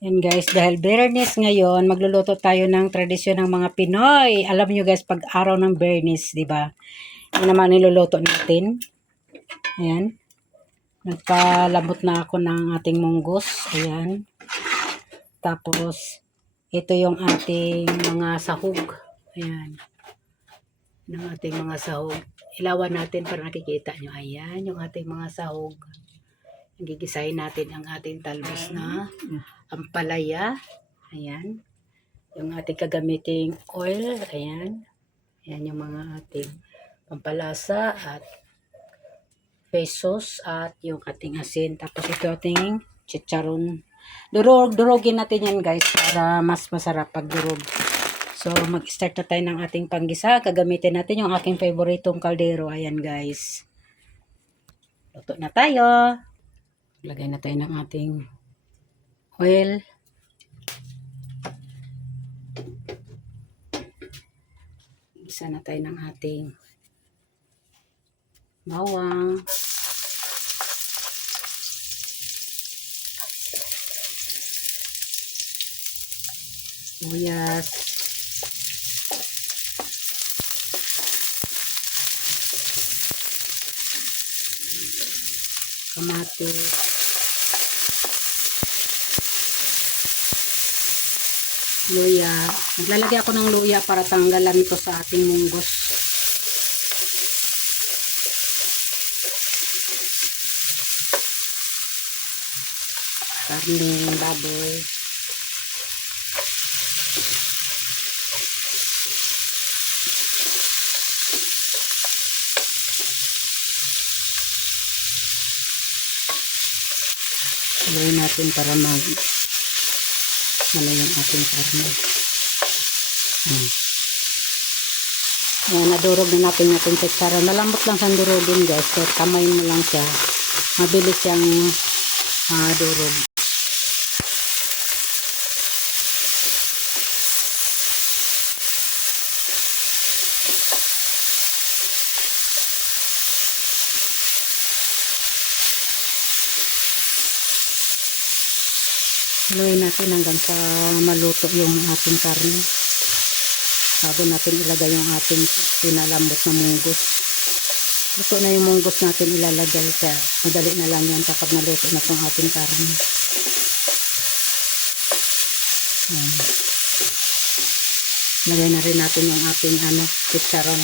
Yan guys, dahil Bernis ngayon, magluluto tayo ng tradisyon ng mga Pinoy. Alam niyo guys, pag araw ng Bernis, di ba? Yan naman niluluto natin. Ayan. Nagpalabot na ako ng ating munggos. Ayan. Tapos, ito yung ating mga sahog. Ayan. Ng ating mga sahog. Ilawan natin para nakikita nyo. Ayan, yung ating mga sahog. Gigisahin natin ang ating talbos na ampalaya. Ayan. Yung ating kagamiting oil. Ayan. Ayan yung mga ating pampalasa at pesos at yung ating asin. Tapos ito ating chicharon. Durugin natin yan guys para mas masarap pag durog. So mag-start na tayo ng ating panggisa. Kagamitin natin yung aking favoritong kaldero. Ayan guys. Luto na tayo. Lagay na tayo ng ating oil. Isa na tayo ng ating bawang. Sibuyas. Kamatis. Luya. Naglalagay ako ng luya para tanggalan ito sa ating munggos. Karne, baboy. Haluin natin para ano yung ating karne. Ayan, nadurog na natin natin chicharon. Malambot lang siyang durugin guys. So, kamay mo lang siya. Mabilis siyang durog. Haluin natin hanggang sa maluto yung ating karne. Bago natin ilagay yung ating pinalambot na munggos. Luto na yung munggos natin ilalagay. Kaya madali na lang yan kapag naluto na itong ating karne. Ayan. Lagay na rin natin yung ating chicharon.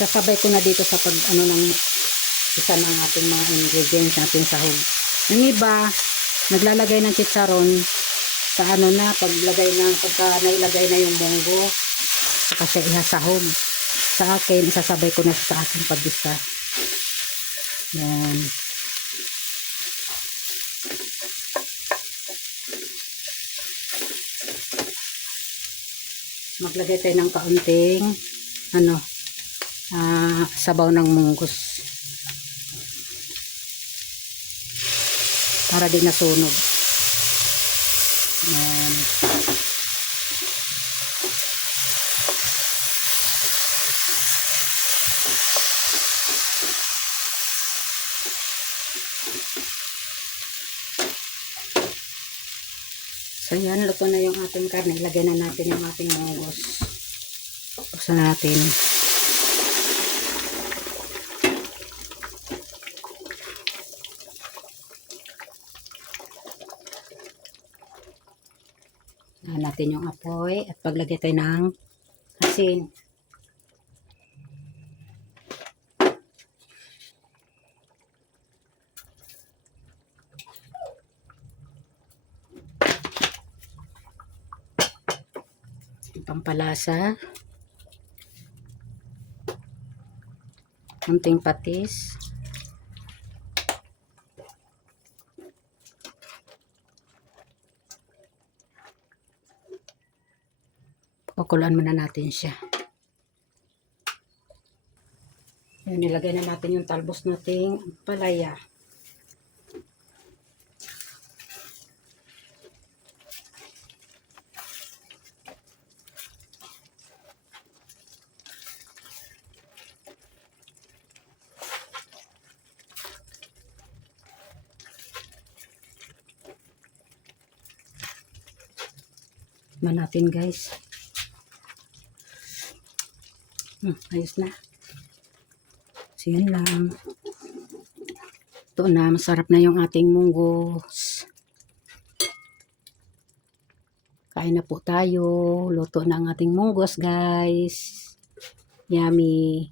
Sasabay ko na dito sa pag ng isa ng ating mga ingredients natin sahog. Yung iba, naglalagay ng chicharon sa paglagay pagka nailagay na yung munggo, saka siya ihasahog. Sa akin, isasabay ko na sa aking paggisa. Yan. Maglagay tayo ng kaunting, sabaw ng munggos. Para di nasunog. Ayan. So yan, luto na yung ating karne. Ilagay na natin yung ating munggos. Buksan natin. Natin yung apoy at paglagay tayo ng asin. Pampalasa. Kunting patis. Pakuluan muna natin siya. Yun, nilagay na natin yung talbos nating palaya. Tikman natin guys. Ayos na. So yan lang. Ito na, masarap na yung ating munggos. Kain na po tayo. Luto na ang ating munggos guys. Yummy.